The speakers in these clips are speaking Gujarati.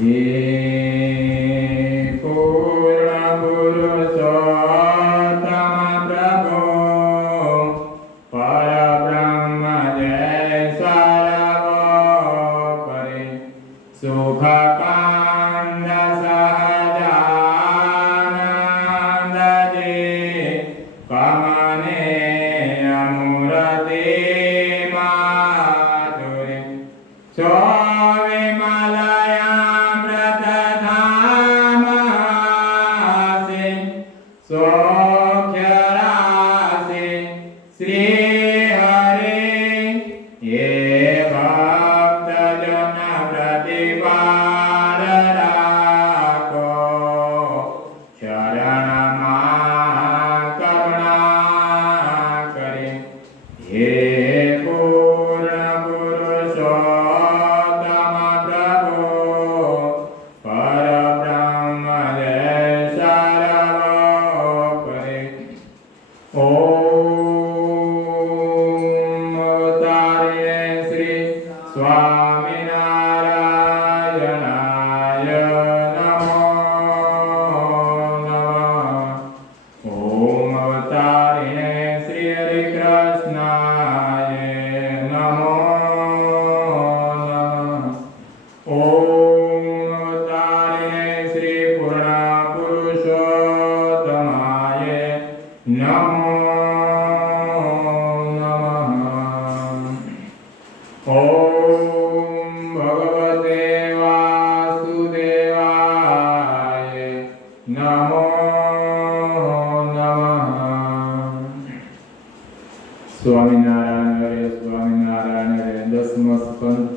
હે પૂર્ણ પુરુષોત્તમ પ્રભુ પરબ્રહ્મ જય સર્વોપરિ સુખકાંદ સહજાનંદજી કમનેય મૂર્તિ માધુરી સ્વામિનારાયણ હરે સ્વામિનારાયણ હરે. 10મો સ્કંદ.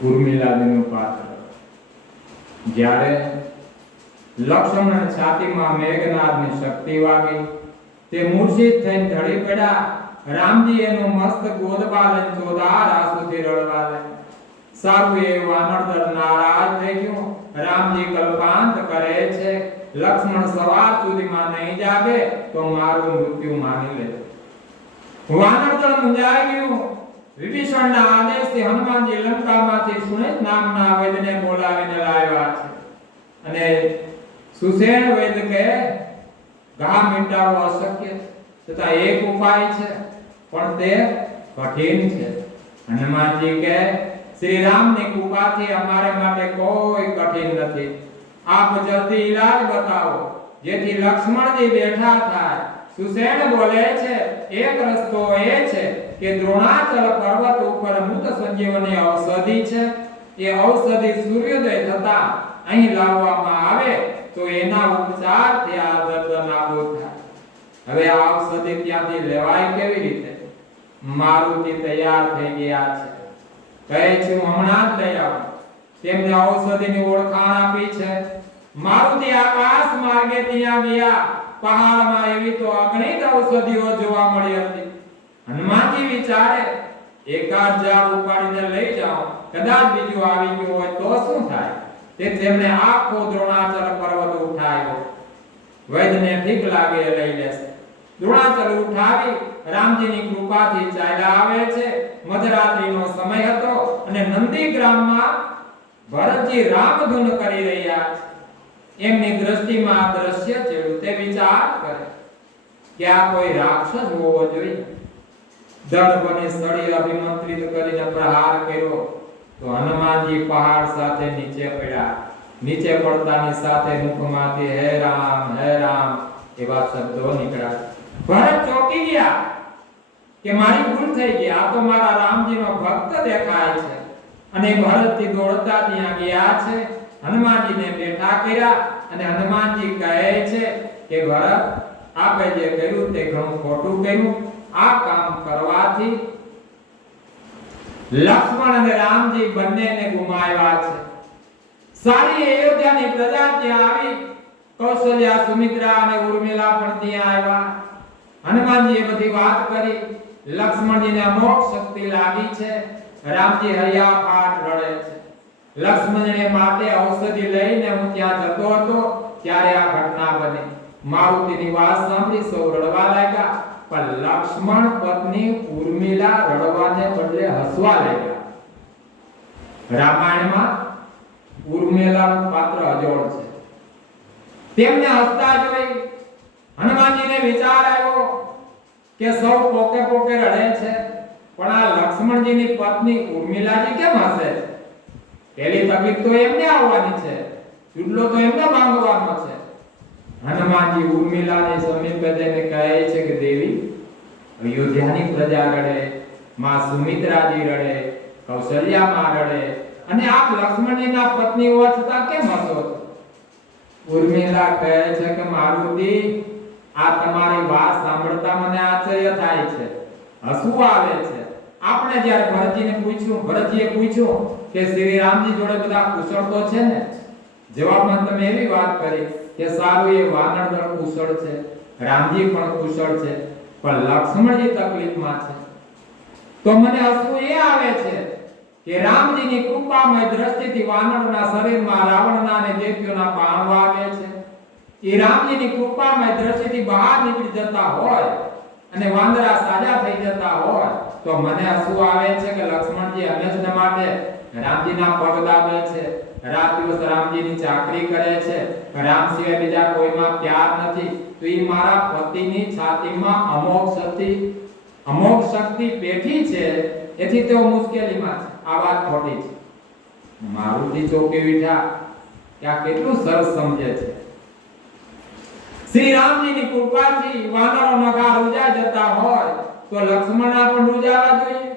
ઉર્મિલાદીનું પાત્ર. જ્યારે લક્ષ્મણ છાતીમાં મેઘનાદની શક્તિ વાગી, તે મૂર્છિત થઈને ઢળી પડ્યા. રામજી એનું મસ્ત ગોદમાં લઈને ચોધાર આંસુથી રડવા લાગ્યા. સારું એ વાનરદળ નારાજ થઈ ગયો. રામજી કલ્પાંત કરે છે, લક્ષ્મણ સવાર સુધીમાં નહીં જાગે તો મારું મૃત્યુ માની લે. વાનરદળ મુંજાઈ ગયું. વિભીષણના આદેશથી હનુમાનજી લંકામાંથી સુનેત નામના વૈદને બોલાવીને લાવ્યા છે. અને સુસેન વૈદ કે ઘા મિટાવવો અશક્ય છતાં એક ઉપાય છે, પણ તે કઠિન છે. હનુમાનજી કે શ્રી રામની કૃપાથી અમારે માટે કોઈ કઠિન નથી. આપ જલ્દી ઈલાજ બતાવો જેથી લક્ષ્મણજી બેઠા થાય. સુસેન બોલે છે, એક રસ્તો એ છે કે દ્રોણાચલ પર્વત ઉપર મૃત સંજીવની ઔષધિ છે. એ ઔષધિ સૂર્યોદય થતા અહીં લાવવામાં આવે તો એના ઉપચારથી આ દર્દ નાબૂદ થાય. હવે આ ઔષધિ ત્યાંથી લેવાય કેવી રીતે? મારુતિ તૈયાર થઈ ગયા છે, કહે છે હું હમણાં જ લઈ આવું. તેમને ઔષધિની ઓળખાણ આપી છે. મારુતિ આકાશ માર્ગે ત્યાં ગયા. પહાડમાં એવી તો અગણિત ઔષધિઓ જોવા મળી હતી. હનુમાનજી વિચારે એકાદ ઝાડ ઉપાડીને લઈ જાઓ, કદાચ બીજું આવી ગયું હોય તો શું થાય? તે તેમને આખો દ્રોણાચલ પર્વત ઉઠાવ્યો. વૈદને ઠીક લાગે લઈ લેશે. દ્રોણાચલ ઉઠાવી રામજીની કૃપાથી ચાલ્યા આવે છે. મધરાત્રિનો સમય હતો અને નંદીગ્રામમાં ભરતજી રામધૂન કરી રહ્યા છે. એમની દ્રષ્ટિમાં આ દ્રશ્ય ચડ્યું. તે વિચાર કરે કે આ કોઈ રાક્ષસ હોવો જોઈએ. દળબને સળી અભિમંત્રિત કરીને પ્રહાર કર્યો તો હનુમાનજી પહાડ સાથે નીચે પડ્યા. નીચે પડતાની સાથે મુખમાંથી હે રામ એવા શબ્દો નીકળ્યા. ભરત ચોંકી ગયા કે મારી ભૂલ થઈ ગઈ. આ તો મારા રામજીનો ભક્ત દેખાય છે. અને ભરતજી દોડતા ત્યાં ગયા છે. હનુમાનજીને બેઠા કર્યા અને હનુમાનજી કહે છે કે ભરત, આપે જે કર્યું તે ઘણું ખોટું કર્યું. આ કામ કરવાથી લક્ષ્મણ અને રામજી બંનેને ગુમાવ્યા છે. સારી અયોધ્યાની પ્રજા ત્યાં આવી. કૌશલ્યા, સુમિત્રા અને ઉર્મિલા પણ ત્યાં આવ્યા. હનુમાનજીએ બધી વાત કરી. લક્ષ્મણજીને અમોઘ શક્તિ લાગી છે. રામજી હૈયાફાટ રડે છે. લક્ષ્મણને માટે ઔષધિ લઈને હું ત્યાં જતો હતો ત્યારે આ ઘટના બની. મારુતિની વાત સાંભળી સૌ રડવા લાગ્યા. પણ લક્ષ્મણ પત્ની ઉર્મિલા રડવાને બદલે હસવા લાગ્યા. રામાયણમાં ઉર્મિલાનું પાત્ર અજોડ છે. તેમને હસતા જોઈ હનુમાનજીને વિચાર આવ્યો કે સૌ પોકે પોકે રડે છે, પણ આ લક્ષ્મણજીની પત્ની ઉર્મિલાજી કેમ હસે છે? પેલી તકલીફ તો એમને આવવાની છે, ચૂડલો તો એમને માંગવાનો છે. હનુમાનજી ઉર્મિલાની સમીપે જઈને કહે છે કે દેવી, અયોધ્યાની પ્રજા રડે, માં સુમિત્રાજી રડે, કૌશલ્યા માં રડે, અને આપ લક્ષ્મણજીના પત્ની હોવા છતાં કેમ હસો છો? ઉર્મિલા કહે છે કે મારુતિ, આ તમારી વાત સાંભળતા મને આશ્ચર્ય થાય છે, હસવું આવે છે. આપણે જ્યારે ભરતજીએ પૂછ્યું કે શ્રી રામજી જોડે બધા કુશળ તો છે ને? જવાબમાં તમે એવી વાત કરી કે સારું, એ વાનર દળ કુશળ છે, રામજી પણ કુશળ છે, પણ લક્ષ્મણજી તકલીફમાં છે. તો મને હસવું એ આવે છે કે રામજીની કૃપામય દ્રષ્ટિથી વાનરના શરીરમાં રાવણના અને દૈત્યોના બાણ વાગે છે. એ રામજીની કૃપામય દ્રષ્ટિથી બહાર નીકળી જતા હોય અને વાંદરા સાજા થઈ જતા હોય તો મને હસવું આવે છે કે લક્ષ્મણજી હંમેશા માટે રામજીના પગ દાબે છે, રાત દિવસ રામજીની ચાકરી કરે છે, રામ સિવાય બીજા કોઈમાં પ્યાર નથી. તો એ મારા પતિની છાતીમાં અમોઘ શક્તિ બેઠી છે, એથી તેઓ મુશ્કેલીમાં છે. આ વાત ખોટી છે. મારુતિ ચોકી વિઠા કે આ કેટલું સરસ સમજે છે. શ્રી રામજીની કૃપાથી વાનરો નગા રૂજા જતા હોય તો લક્ષ્મણના પણ રૂજાવા જોઈએ.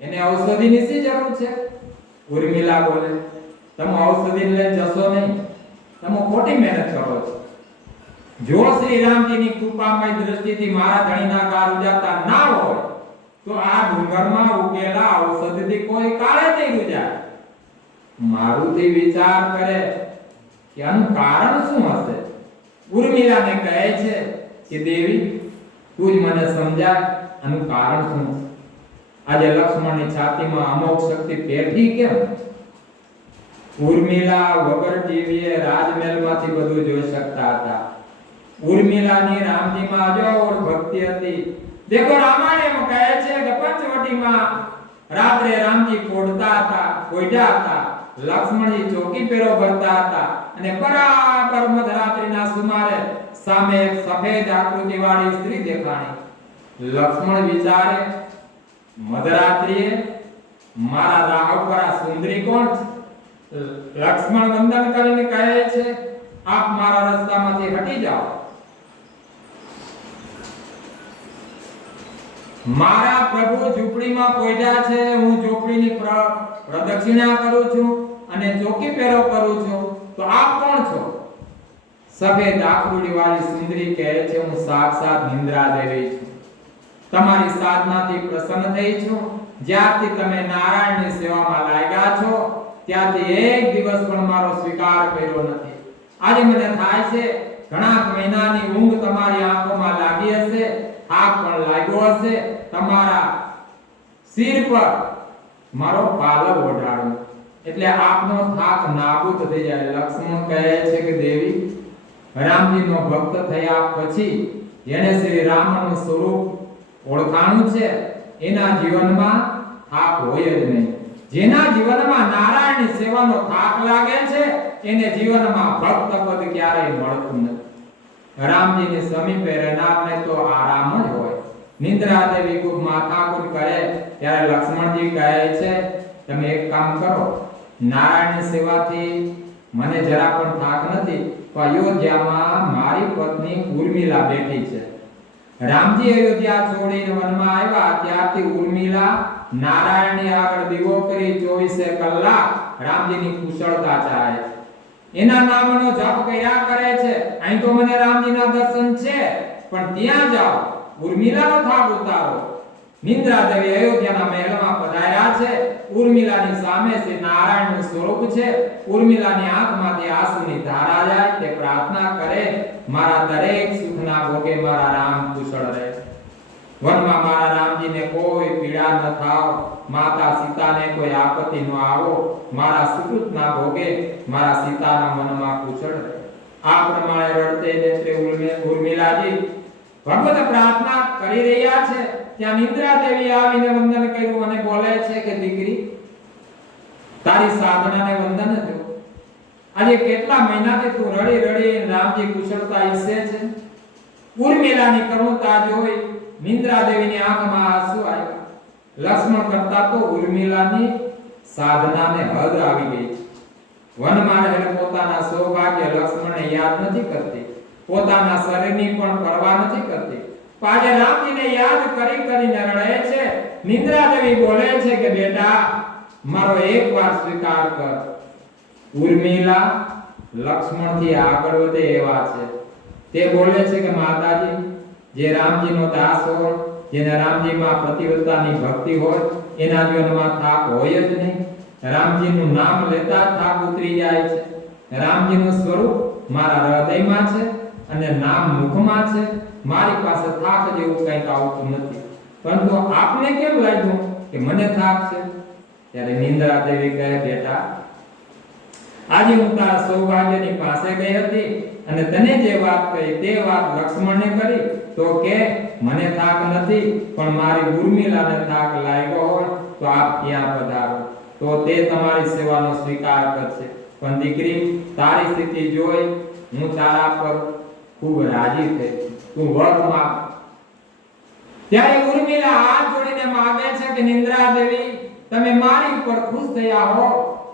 એને ઔષધિની શી જરૂર છે? ઉર્મિલા બોલે, તમે ઔષધિ લઈને જશો નહીં, તમે ખોટી મહેનત કરો છો. જો શ્રી રામજીની કૃપામય દ્રષ્ટિથી મારા ધણીના ગા રૂજાતા ના હોય તો આ ડુંગરમાં ઉગેલા ઔષધિથી કોઈ કાળે નહીં રૂજાય. મારુતિ વિચાર કરે કે આનું કારણ શું હશે. ઉર્મિલાને કહે છે કે દેવી, તું જ મને સમજાય, આનું કારણ શું છે? આજે લક્ષ્મણની છાતીમાં અમોઘ શક્તિ પેઠી કેમ? ઉર્મિલા વગર ટીવીએ રાજમહેલમાંથી બધું જોઈ શકતા હતા. ઉર્મિલાની રામજીમાં અજોડ ભક્તિ હતી. દેખો, રામાયણ કહે છે કે પંચવટીમાં રાત્રે રામજી કોઢા હતા, લક્ષ્મણજી ચોકી પેરો ભરતા હતા, અને બરાબર મધરાત્રિના સુમારે સામે એક સફેદ આકૃતિવાળી સ્ત્રી દેખાણી. લક્ષ્મણ વિચારે, મધરાત્રિએ મારા રાહ પર આ સુંદરી કોણ છે? લક્ષ્મણ વંદન કરીને કહે છે, આપ મારા રસ્તામાંથી હટી જાઓ. મારા પ્રભુ ઝૂંપડીમાં કોઈડા છે, હું ઝૂંપડીની પ્રદક્ષિણા કરું છું અને ચોકી પેરો કરું છું, તો આપ કોણ છો? સફેદ આકૃતિવાળી સુંદરી કહે છે, હું સાક્ષાત નિંદ્રા દેવી છું. તમારી સાધનાથી પ્રસન્ન થઈ છું. જ્યારથી તમે નારાયણની સેવામાં લાગ્યા છો ત્યારથી એક દિવસ પણ મારો સ્વીકાર કર્યો નથી. આજે મને થાય છે ઘણા મહિનાની ઊંઘ તમારી આંખોમાં લાગી હશે, થાક પણ લાગ્યો હશે. તમારા સિર પર મારો પાલવ ઓઢાડો એટલે આપનો થાક નાબૂદ થઈ જાય. લક્ષ્મણ કહે છે કે દેવી, રામજીનો ભક્ત થયા પછી જેને શ્રી રામનું સ્વરૂપ ઓળખાણું છે એના જીવનમાં થાક હોય જ નહીં. જેના જીવનમાં નારાયણની સેવાનો થાક લાગે છે એને જીવનમાં ભક્ત પદ ક્યારેય મળતું નથી. રામજીની સમીપે રહેનારને તો આરામ જ હોય. નિંદ્રા દેવી ખૂબ માથાકૂટ કરે ત્યારે લક્ષ્મણજી કહે છે, તમે એક કામ કરો, નારાયણની સેવાથી મને જરા પણ થાક નથી. અયોધ્યામાં મારી પત્ની ઉર્મિલા બેઠી છે. રામજી અયોધ્યા છોડીને વનમાં આવ્યા ત્યારથી ઉર્મિલા નારાયણની આગળ દીવો કરી 24 કલાક રામજીની કુશળતા ચાહે છે. એના નામનો જપ કર્યા કરે છે. અહીં તો મને રામજીના દર્શન છે, પણ ત્યાં જાઓ, ઉર્મિલાનો થાક ઉતારો. નિંદ્રા દેવી અયોધ્યાના મહેલમાં પધાર્યા છે. ઉર્મિલાની સામે શ્રી નારાયણનું સ્વરૂપ છે. ઉર્મિલાની આંખમાંથી આંસુની ધારા જાય. તે પ્રાર્થના કરે, મારા દરેક સુખના ભોગે મારા રામ કુશળ રહે. વનમાં મારા રામજીને કોઈ પીડા ન થાવ, માતા સીતાને કોઈ આપત્તિ ન આવો, મારા સુકૃતના ભોગે મારા સીતાના મનમાં કુશળ રહે. આ પ્રમાણે રડતે નેત્રે ઉર્મિલાજી ભગવત પ્રાર્થના કરી રહ્યા છે ત્યાં નિદ્રા દેવી આવીને વંદન કર્યું અને બોલે છે કે દીકરી તારી સાધનાને વંદન દો. આજે કેટલા મહિનાથી તું રડી રડી રામજી કુશળતા ઈચ્છે છે. ઉર્મિલાની કરુણતા જોઈ નિદ્રા દેવીની આંખમાં આંસુ આવ્યા. લક્ષ્મણ કરતા તો ઉર્મિલાની સાધનાને હદ આવી ગઈ છે. વનમાં રહેલ પોતાના સૌભાગ્ય લક્ષ્મણને યાદ નથી કરતી, પોતાના શરીરની પણ પરવા નથી કરતી. આજે રામજીને યાદ કરી કરીને રડે છે. નિદ્રા દેવી બોલે છે કે બેટા મારો એકવાર સ્વીકાર કર. ઉર્મિલા લક્ષ્મણથી આગળ વધે એવા છે. તે બોલે છે કે માતાજી, જે રામજીનો દાસ હોય, જેને રામજીમાં પતિવ્રતાની ભક્તિ હોય, એના જીવનમાં થાક હોય જ નહીં. રામજીનું નામ લેતા થાક ઉતરી જાય છે. રામજીનું સ્વરૂપ મારા હૃદયમાં છે અને નામ મુખમાં છે. મારી પાસે થાક જેવું કંઈક આવતું નથી. પરંતુ આપને કેમ લાગ્યું કે મને થાક છે? ત્યારે નિદ્રા દેવી કહે બેટા આજે હું તારા સૌભાગ્યની પાસે ગઈ હતી અને તને જે વાત કહી તે વાત લક્ષ્મણને કરી તો કે મને થાક નથી, પણ મારી ઉર્મિલાને થાક લાગ્યો હોય તો આપ ત્યાં પધારો તો તે તમારી સેવાનો સ્વીકાર કરશે. પણ દીકરી તારી સ્થિતિ જોઈ હું તારા પર ખૂબ રાજી થઈ. તું વર માંગ. ત્યારે ઉર્મિલા હાથ જોડીને માંગે છે કે નિદ્રા દેવી તમે મારી ઉપર ખુશ થયા હો,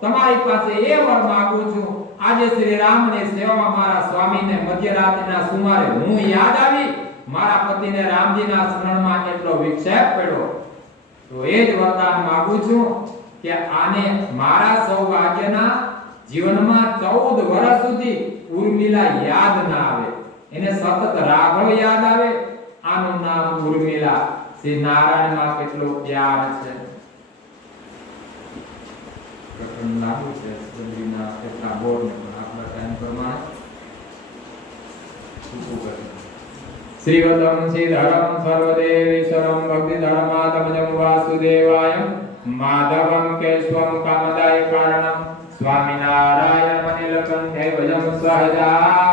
તમારી પાસે એ વર માંગુ છું. આજે શ્રી રામની સેવામાં મારા સ્વામીને મધ્યરાત્રિના સુમારે હું યાદ આવી, મારા પતિને રામજીના સ્મરણમાં એટલો વિક્ષેપ પડ્યો તો એ જ વરદાન માંગુ છું કે આને મારા સૌભાગ્યના જીવનમાં 14 વર્ષ સુધી ઉર્મિલા યાદ ના આવે, એને સતત રાઘવ યાદ આવે. આનું નામ ઉર્મિલા. શ્રી નારાયણમાં કેટલો પ્યાર છે. પ્રકરણ લાગુ છે સદીના કેટલા બોર્ડ ને આપણા ટાઈમ પ્રમાણે પૂરું કરીએ. શ્રીવદમ શ્રીધરમ સર્વદેવીશ્વરમ ભક્તિધર્માત્મજં વાસુદેવાય માધવમ કેશવમ કામદાય કારણમ સ્વામિનારાયણ મનિલકંઠે ભજમ સહજા